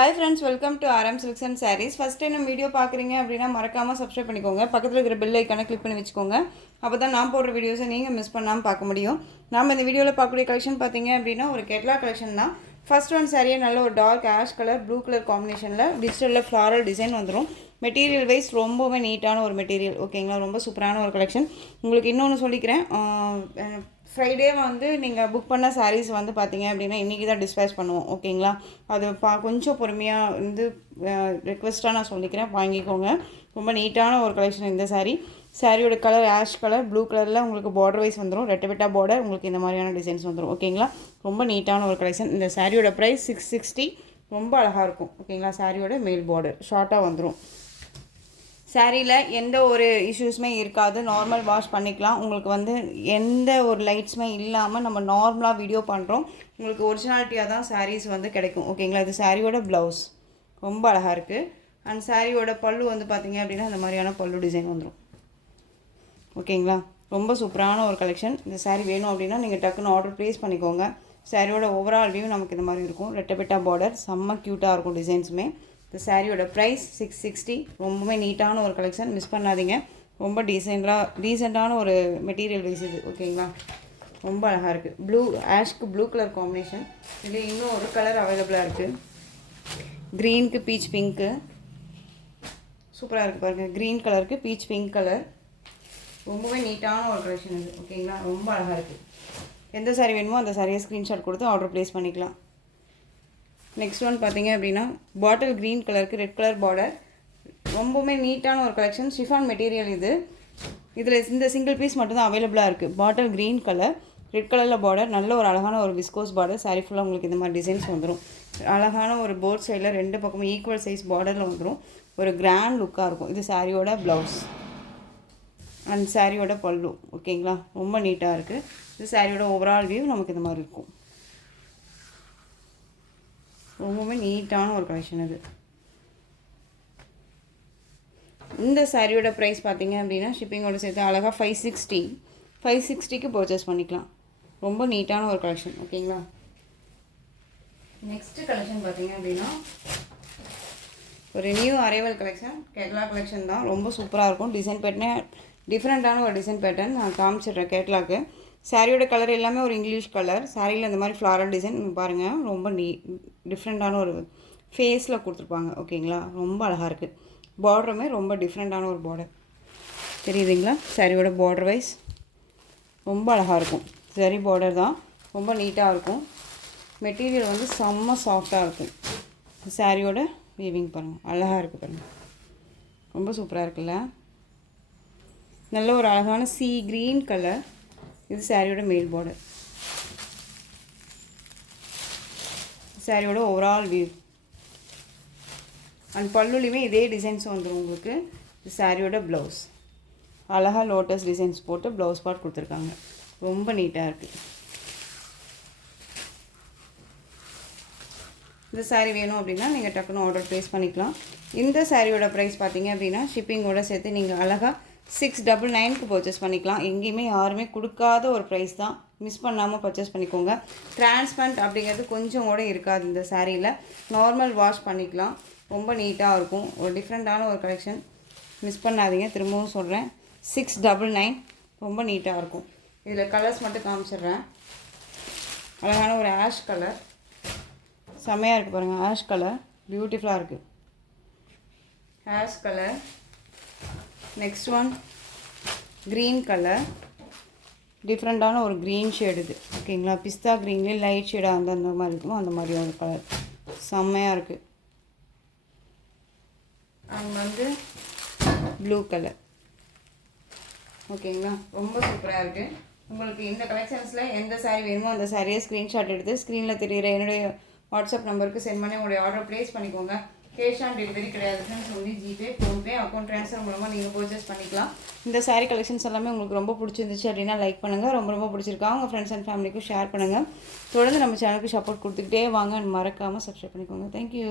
Hi friends, welcome to RM Silks and Sarees. First time நம்ம video பார்க்குறீங்க அப்படின்னா மறக்காமல் சப்ஸ்கிரைப் பண்ணிக்கோங்க. பக்கத்தில் இருக்கிற பெல் ஐக்கானை கிளிக் பண்ணி வச்சுக்கோங்க. அப்போ தான் நான் போடுற வீடியோஸை நீங்கள் மிஸ் பண்ணாமல் பார்க்க முடியும். நம்ம இந்த வீடியோவில் பார்க்கக்கூடிய கலெக்ஷன் பார்த்தீங்க அப்படின்னா ஒரு கேட்லாக் கலெக்ஷன் தான். ஃபர்ஸ்ட் ஒன் சாரியே நல்ல ஒரு dark ash colour blue colour காம்பினேஷனில் டிஜிட்டலில் ஃப்ளாரல் டிசைன் வந்துடும். மெட்டீரியல் வைஸ் ரொம்பவே நீட்டான ஒரு மெட்டீரியல், ஓகேங்களா. ரொம்ப சூப்பரான ஒரு கலெக்ஷன். உங்களுக்கு இன்னொன்று சொல்லிக்கிறேன், ஃப்ரைடே வந்து நீங்கள் புக் பண்ண சாரீஸ் வந்து பார்த்தீங்க அப்படின்னா இன்றைக்கி தான் டிஸ்பேச் பண்ணுவோம், ஓகேங்களா. அது கொஞ்சம் பொறுமையாக வந்து ரெக்வெஸ்ட்டாக நான் சொல்லிக்கிறேன், வாங்கிக்கோங்க. ரொம்ப நீட்டான ஒரு கலெக்ஷன் இந்த சாரியோட கலர் ஆஷ் கலர் ப்ளூ கலரில் உங்களுக்கு பார்டர் வைஸ் வந்துடும். ரெட்டை பார்டர் உங்களுக்கு இந்த மாதிரியான டிசைன்ஸ் வந்துடும், ஓகேங்களா. ரொம்ப நீட்டான ஒரு கலெக்ஷன். இந்த சாரியோட ப்ரைஸ் 660. ரொம்ப அழகாக இருக்கும், ஓகேங்களா. சாரியோட மேல் பார்டர் ஷார்ட்டாக வந்துடும். சாரியில் எந்த ஒரு இஷ்யூஸுமே இருக்காது, நார்மல் வாஷ் பண்ணிக்கலாம். உங்களுக்கு வந்து எந்த ஒரு லைட்ஸுமே இல்லாமல் நம்ம நார்மலாக வீடியோ பண்ணுறோம். உங்களுக்கு ஒரிஜினாலிட்டியாக தான் சாரீஸ் வந்து கிடைக்கும், ஓகேங்களா. இது சாரியோட ப்ளவுஸ் ரொம்ப அழகாக இருக்குது. அண்ட் சாரியோட பல்லு வந்து பார்த்திங்க அப்படின்னா இந்த மாதிரியான பல்லு டிசைன் வந்துடும், ஓகேங்களா. ரொம்ப சூப்பரான ஒரு கலெக்ஷன். இந்த சாரீ வேணும் அப்படின்னா நீங்கள் டக்குன்னு ஆர்டர் ப்ளேஸ் பண்ணிக்கோங்க. சாரியோட ஓவரால் வியூ நமக்கு இந்த மாதிரி இருக்கும். ரெட்டை பார்டர் செம்ம க்யூட்டாக இருக்கும் டிசைன்ஸுமே. இந்த சாரியோட ப்ரைஸ் 660. ரொம்பவே நீட்டான ஒரு கலெக்ஷன், மிஸ் பண்ணாதீங்க. ரொம்ப டீசெண்டான ஒரு மெட்டீரியல் வைஸ் இது, ஓகேங்களா. ரொம்ப அழகாக இருக்குது. ப்ளூ ஆஷ்க்கு ப்ளூ கலர் காம்பினேஷன். இதில் இன்னும் ஒரு கலர் அவைலபிளாக இருக்குது. க்ரீனுக்கு பீச் பிங்க்கு சூப்பராக இருக்குது பாருங்கள். க்ரீன் கலருக்கு பீச் பிங்க் கலர். ரொம்பவே நீட்டான ஒரு கலெக்ஷன் இது, ஓகேங்களா. ரொம்ப அழகாக இருக்குது. எந்த சாரீ வேணுமோ அந்த சாரியை ஸ்க்ரீன்ஷாட் கொடுத்து ஆர்டர் ப்ளேஸ் பண்ணிக்கலாம். நெக்ஸ்ட் ஒன் பார்த்தீங்க அப்படின்னா பாட்டில் க்ரீன் கலருக்கு ரெட் கலர் பார்டர். ரொம்பவுமே நீட்டான ஒரு கலெக்ஷன். ஷிஃபான் மெட்டீரியல் இது. இதில் இந்த சிங்கிள் பீஸ் மட்டும்தான் அவைலபிளாக இருக்குது. பாட்டில் க்ரீன் கலர் ரெட் கலரில் பார்டர். நல்ல ஒரு அழகான ஒரு விஸ்கோஸ் பார்டர். சாரி ஃபுல்லாக உங்களுக்கு இந்த மாதிரி டிசைன்ஸ் வந்துடும். அழகான ஒரு போர்ட் சைடில் ரெண்டு பக்கமும் ஈக்குவல் சைஸ் பார்டரில் வந்துடும். ஒரு கிராண்ட் லுக்காக இருக்கும். இது சாரியோட ப்ளவுஸ் அண்ட் சாரியோட பல்லு, ஓகேங்களா. ரொம்ப நீட்டாக இருக்குது. இது சாரியோட ஓவரால் வியூ நமக்கு இந்த மாதிரி இருக்கும். ரொம்பவே நீட்டான ஒரு கலெக்ஷன் இது. இந்த சாரியோட ப்ரைஸ் பார்த்தீங்க அப்படின்னா ஷிப்பிங்கோட சேர்த்து அழகாக 560க்கு பர்ச்சேஸ் பண்ணிக்கலாம். ரொம்ப நீட்டான ஒரு கலெக்ஷன், ஓகேங்களா. நெக்ஸ்ட்டு கலெக்ஷன் பார்த்தீங்க அப்படின்னா ஒரு நியூ அரைவல் கலெக்ஷன், கேட்லா கலெக்ஷன் தான். ரொம்ப சூப்பராக இருக்கும். டிசைன் பேட்டர்னே டிஃப்ரெண்ட்டான ஒரு டிசைன் பேட்டர்ன் நான் காமிச்சிடுறேன். கேட்லாக்கு சாரியோட கலர் எல்லாமே ஒரு இங்கிலீஷ் கலர். சாரியில் இந்த மாதிரி ஃப்ளாரல் டிசைன் பாருங்கள். ரொம்ப டிஃப்ரெண்ட்டான ஒரு ஃபேஸில் கொடுத்துருப்பாங்க, ஓகேங்களா. ரொம்ப அழகாக இருக்குது. பார்டருமே ரொம்ப டிஃப்ரெண்ட்டான ஒரு பார்டர் தெரியுதுங்களா. சாரியோட பார்டர் வைஸ் ரொம்ப அழகாக இருக்கும். சரி பார்டர் தான், ரொம்ப நீட்டாக இருக்கும். மெட்டீரியல் வந்து செம்ம சாஃப்டாக இருக்கும். சாரியோட வீவிங் பாருங்கள், அழகாக இருக்குது பாருங்கள். ரொம்ப சூப்பராக இருக்குல்ல. நல்ல ஒரு அழகான சீ க்ரீன் கலர். இது சாரியோட மேல் பார்டர். சாரியோட ஓவரால் வியூ அண்ட் பல்லுலையுமே இதே டிசைன்ஸ் வந்துடும் உங்களுக்கு. இது சாரியோட ப்ளவுஸ். அழகாக லோட்டஸ் டிசைன்ஸ் போட்டு ப்ளவுஸ் பார்ட் கொடுத்துருக்காங்க. ரொம்ப நீட்டாக இருக்குது. இந்த சாரீ வேணும் அப்படின்னா நீங்கள் டக்குன்னு ஆர்டர் ப்ளேஸ் பண்ணிக்கலாம். இந்த சாரியோட ப்ரைஸ் பார்த்தீங்க அப்படின்னா ஷிப்பிங்கோட சேர்த்து நீங்கள் அழகாக 699க்கு பர்ச்சேஸ் பண்ணிக்கலாம். எங்கேயுமே யாருமே கொடுக்காத ஒரு ப்ரைஸ் தான். மிஸ் பண்ணாமல் பர்ச்சேஸ் பண்ணிக்கோங்க. டிரான்ஸ்பரண்ட் அப்படிங்கிறது கொஞ்சம் கூட இருக்காது இந்த சாரியில். நார்மல் வாஷ் பண்ணிக்கலாம். ரொம்ப நீட்டாக இருக்கும். ஒரு டிஃப்ரெண்ட்டான ஒரு கலெக்ஷன், மிஸ் பண்ணாதீங்க. திரும்பவும் சொல்கிறேன், 699. ரொம்ப நீட்டாக இருக்கும். இதில் கலர்ஸ் மட்டும் காமிச்சிடுறேன். அழகான ஒரு ஆஷ் கலர் செம்மையாக இருக்குது பாருங்கள். ஆஷ் கலர் பியூட்டிஃபுல்லாக இருக்குது. Ash colour. Next one green colour. டிஃப்ரெண்ட்டான ஒரு க்ரீன் ஷேடு இது, ஓகேங்களா. பிஸ்தா க்ரீன்லேயே லைட் ஷேடாக அந்த மாதிரி இருக்குமோ அந்த மாதிரி ஒரு கலர் செம்மையாக இருக்குது. அண்ட் வந்து ப்ளூ கலர், ஓகேங்களா. ரொம்ப சூப்பராக இருக்குது. உங்களுக்கு இந்த கலெக்ஷன்ஸில் எந்த சாரீ வேணுமோ அந்த சாரியை ஸ்க்ரீன்ஷாட் எடுத்து ஸ்க்ரீனில் தெரிகிற என்னுடைய வாட்ஸ்அப் நம்பருக்கு சென்ட் பண்ணி உங்களுடைய ஆர்டர் ப்ளேஸ் பண்ணிக்கோங்க. கேஷ் ஆன் டெலிவரி கிடையாதுன்னு சொல்லி ஜிபே, ஃபோன்பே, அக்கௌண்ட் ட்ரான்ஸ்ஃபர் மூலமாக நீங்கள் பர்ச்சேஸ் பண்ணிக்கலாம். இந்த சாரீ கலெக்ஷன்ஸ் எல்லாமே உங்களுக்கு ரொம்ப பிடிச்சிருந்துச்சு அப்படின்னா லைக் பண்ணுங்கள். ரொம்ப பிடிச்சிருக்கா உங்கள் ஃப்ரெண்ட்ஸ் அண்ட் ஃபேமிலிக்கும் ஷேர் பண்ணுங்கள். தொடர்ந்து நம்ம சேனலுக்கு சப்போர்ட் கொடுத்துக்கிட்டே வாங்க. மறக்காமல் சப்ஸ்கிரைப் பண்ணிக்கோங்க. தேங்க்யூ.